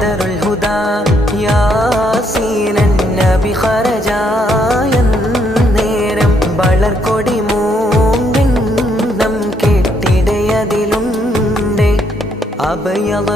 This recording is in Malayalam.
ബദറുൽ ഹുദാ യാസീനൻ നബി ഖറജായ നേരം വളർക്കൊടി മൂന്നെണ്ണം കെട്ടിടയതിലുണ്ട് അഭയവ